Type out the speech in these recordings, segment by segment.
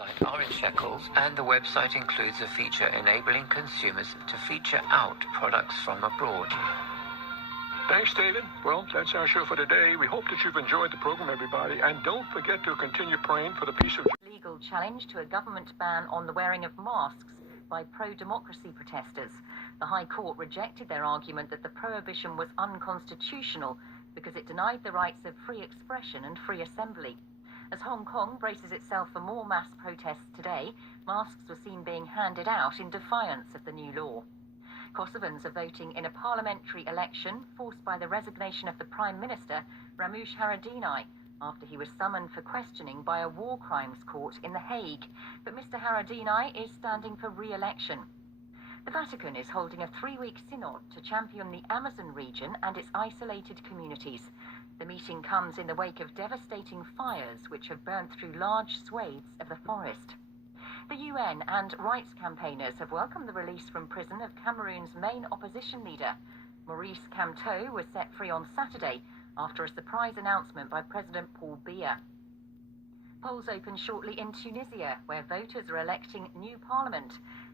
site are in shekels, and the website includes a feature enabling consumers to feature out products from abroad. Thanks, David. Well, that's our show for today. We hope that you've enjoyed the program, everybody. And don't forget to continue praying for the peace of... Legal challenge to a government ban on the wearing of masks by pro-democracy protesters. The High Court rejected their argument that the prohibition was unconstitutional because it denied the rights of free expression and free assembly. As Hong Kong braces itself for more mass protests today, masks were seen being handed out in defiance of the new law. Kosovans are voting in a parliamentary election forced by the resignation of the Prime Minister, Ramush Haradinaj, after he was summoned for questioning by a war crimes court in The Hague. But Mr. Haradinaj is standing for re-election. The Vatican is holding a 3-week synod to champion the Amazon region and its isolated communities. The meeting comes in the wake of devastating fires which have burnt through large swathes of the forest. The UN and rights campaigners have welcomed the release from prison of Cameroon's main opposition leader. Maurice Kamto was set free on Saturday after a surprise announcement by President Paul Biya. Polls open shortly in Tunisia, where voters are electing new parliament.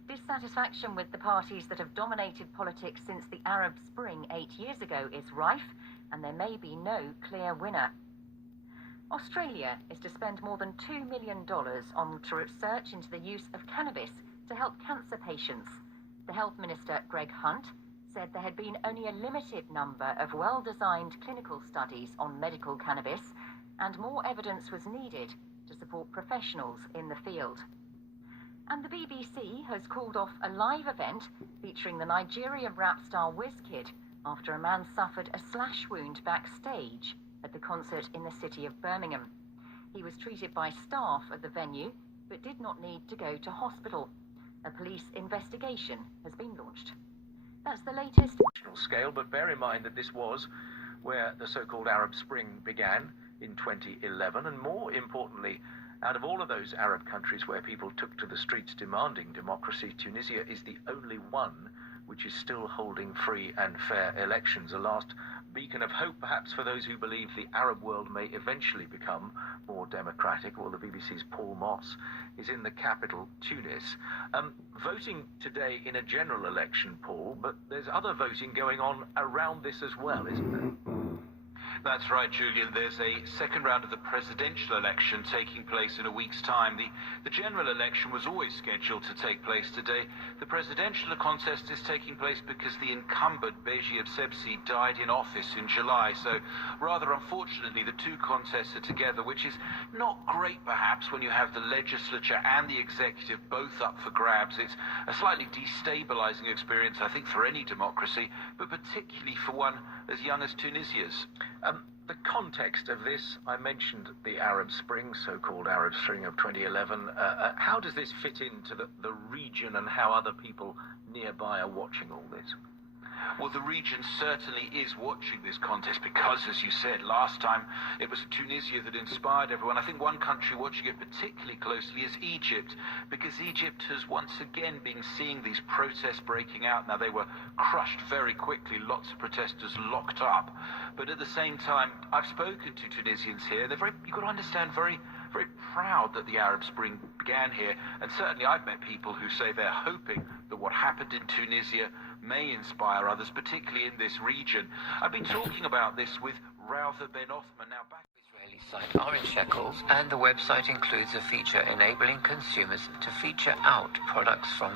Dissatisfaction with the parties that have dominated politics since the Arab Spring 8 years ago is rife, and there may be no clear winner. Australia is to spend more than $2 million on research into the use of cannabis to help cancer patients. The Health Minister, Greg Hunt, said there had been only a limited number of well-designed clinical studies on medical cannabis, and more evidence was needed to support professionals in the field. And the BBC has called off a live event featuring the Nigerian rap star Wizkid after a man suffered a slash wound backstage at the concert in the city of Birmingham. He was treated by staff at the venue, but did not need to go to hospital. A police investigation has been launched. That's the latest. Scale, but bear in mind that this was where the so-called Arab Spring began in 2011, and more importantly, out of all of those Arab countries where people took to the streets demanding democracy, Tunisia is the only one which is still holding free and fair elections, a last beacon of hope perhaps for those who believe the Arab world may eventually become more democratic. Well, the BBC's Paul Moss is in the capital, Tunis. Voting today in a general election, Paul, but there's other voting going on around this as well, isn't there? That's right, Julian. There's a second round of the presidential election taking place in a week's time. The general election was always scheduled to take place today. The presidential contest is taking place because the incumbent Beji Ebsebsi died in office in July. So, rather unfortunately, the two contests are together, which is not great, perhaps, when you have the legislature and the executive both up for grabs. It's a slightly destabilizing experience, I think, for any democracy, but particularly for one as young as Tunisia's. The context of this, I mentioned the Arab Spring, so-called Arab Spring of 2011. How does this fit into the region and how other people nearby are watching all this? Well, the region certainly is watching this contest because, as you said, last time it was Tunisia that inspired everyone. I think one country watching it particularly closely is Egypt, because Egypt has once again been seeing these protests breaking out. Now, they were crushed very quickly, lots of protesters locked up. But at the same time, I've spoken to Tunisians here. They're you've got to understand, very proud that the Arab Spring began here. And certainly I've met people who say they're hoping that what happened in Tunisia may inspire others, particularly in this region. I've been talking about this with Rautha Ben Othman. Now, back Israeli site are in shekels, and the website includes a feature enabling consumers to feature out products from